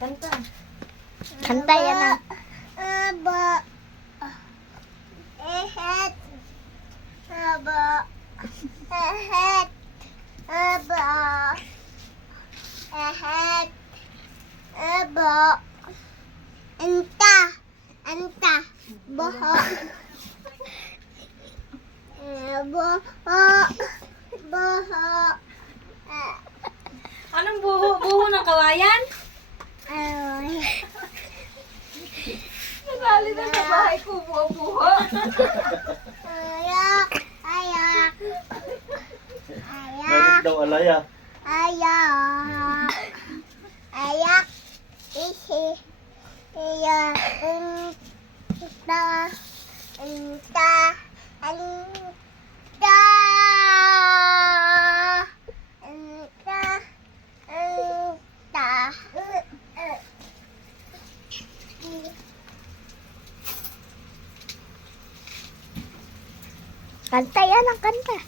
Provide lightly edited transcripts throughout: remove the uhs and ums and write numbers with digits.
Kanta. Kanta yan na. Aba. Ehet. Aba. Ehet. Aba. Ehet. Aba. Anta. Anta. Boho. Boho. Boho. Anong buho? Buho ng kawayan? Ay. Nagali na sa bahay ko, buho-buho. Ayak. Ayak. Bakit Ayak. daw alaya? Ayak. Ayak. Isi. Ayak. Enta. Enta. Enta. Enta. Enta. Kanta yan ang kanta.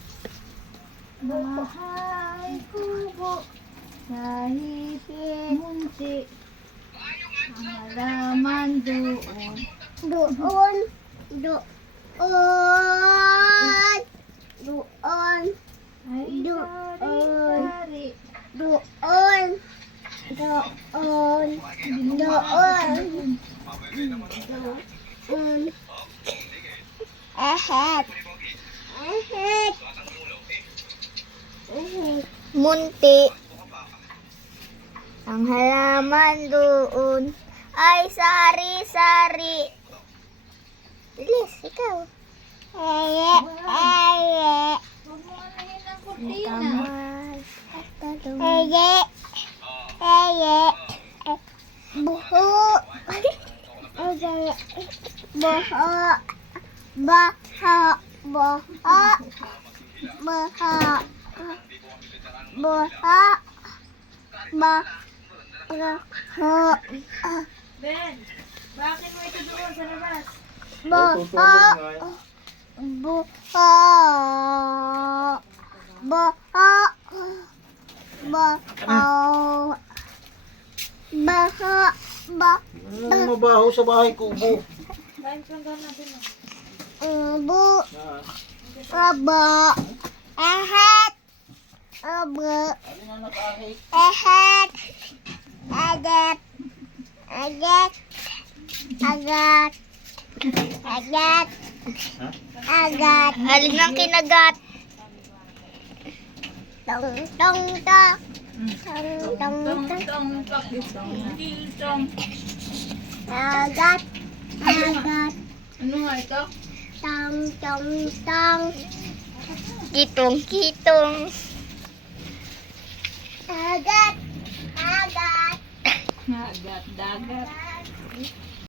Bahay kubo, kahit munti, ang halaman doon. Doon. Doon. Doon. Ay sari-sari. Doon. Doon. Doon. Doon. Ahead. Ahead. Ahead. Munti. Ang halaman doon ay sari-sari. Bilis, ikaw. Eye. Eye. Huwag mo alayin ang kurtina. Kamay at talong. Eye. Eye. Buho. Eye. Buho. Baha. Buho. Baha. Buho. Baha. Ben, bakit mo ito doon sa labas? Buho. Buho. Buho. Buho. Baha. Ano mabaho sa bahay kubo? Kain pa nga natin. Bu. Aba. Ahat. Aba. Ahat. Agat. Agat. Agat. Agat. Agat. Alin ang kinagat? Tong tong tong. Tong tong tong. Tong. Agat. Agat. Ano nga ito? Tong tong tong. Kitong-kitong. Agat. Agat. Dagat.